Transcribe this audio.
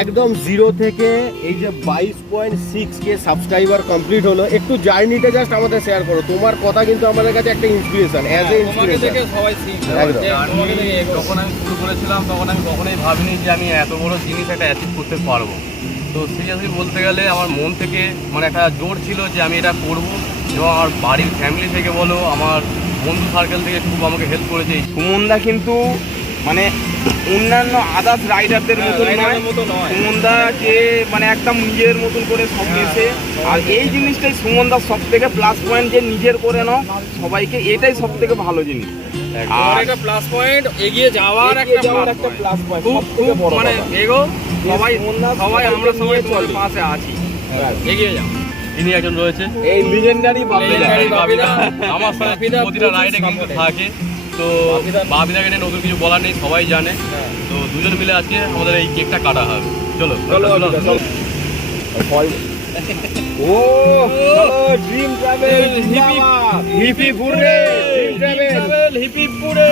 একদম জিরো থেকে এই যে 22.6K সাবস্ক্রাইবার কমপ্লিট হলো, একটু জার্নিটা জাস্ট আমাদের শেয়ার করো। তোমার কথা কিন্তু আমাদের কাছে একটা ইন্সপিরেশন, অ্যাজ এ ইন্সপিরেশন। যখন আমি শুরু করেছিলাম তখন আমি কখনোই ভাবিনি যে আমি এত বড় জিনিস একটা অ্যাচিভ করতে পারবো। তো সিরিয়াসলি বলতে গেলে আমার মন থেকে মানে একটা জোর ছিল যে আমি এটা করবো, এবং আমার বাড়ির ফ্যামিলি থেকে বলো, আমার বন্ধু সার্কেল থেকে খুব আমাকে হেল্প করেছে। সুমনদা কিন্তু মানে অন্যান্য আদার্স রাইডারদের মতন নয়, সুমনদা যে মানে একদম নিজের মতন করে সব গেছে। আর এই জিনিসটাই সুমনদার সব থেকে প্লাস পয়েন্ট, যে নিজের করে নাও সবাইকে, এটাই সব থেকে ভালো জিনিস। আর একটা প্লাস পয়েন্ট, এগিয়ে যাওয়ার একটা প্লাস পয়েন্ট, খুব খুব মানে এগো সবাই সবাই আমরা সবাই তোমার পাশে আছি, এগিয়ে যাও। ইনি একজন রয়েছে, এই লিজেন্ডারি বাবিদা, আমার সাথে প্রতিটা রাইডে কিন্তু থাকে। তো বাবিদাকে নিয়ে নতুন কিছু বলার নেই, সবাই জানে। তো দুজন মিলে আজকে আমাদের এই কেকটা কাটা হবে। চলো চলো চলো। ও ড্রিম ট্রাভেল, হিপি পুরে, হিপি পুরে।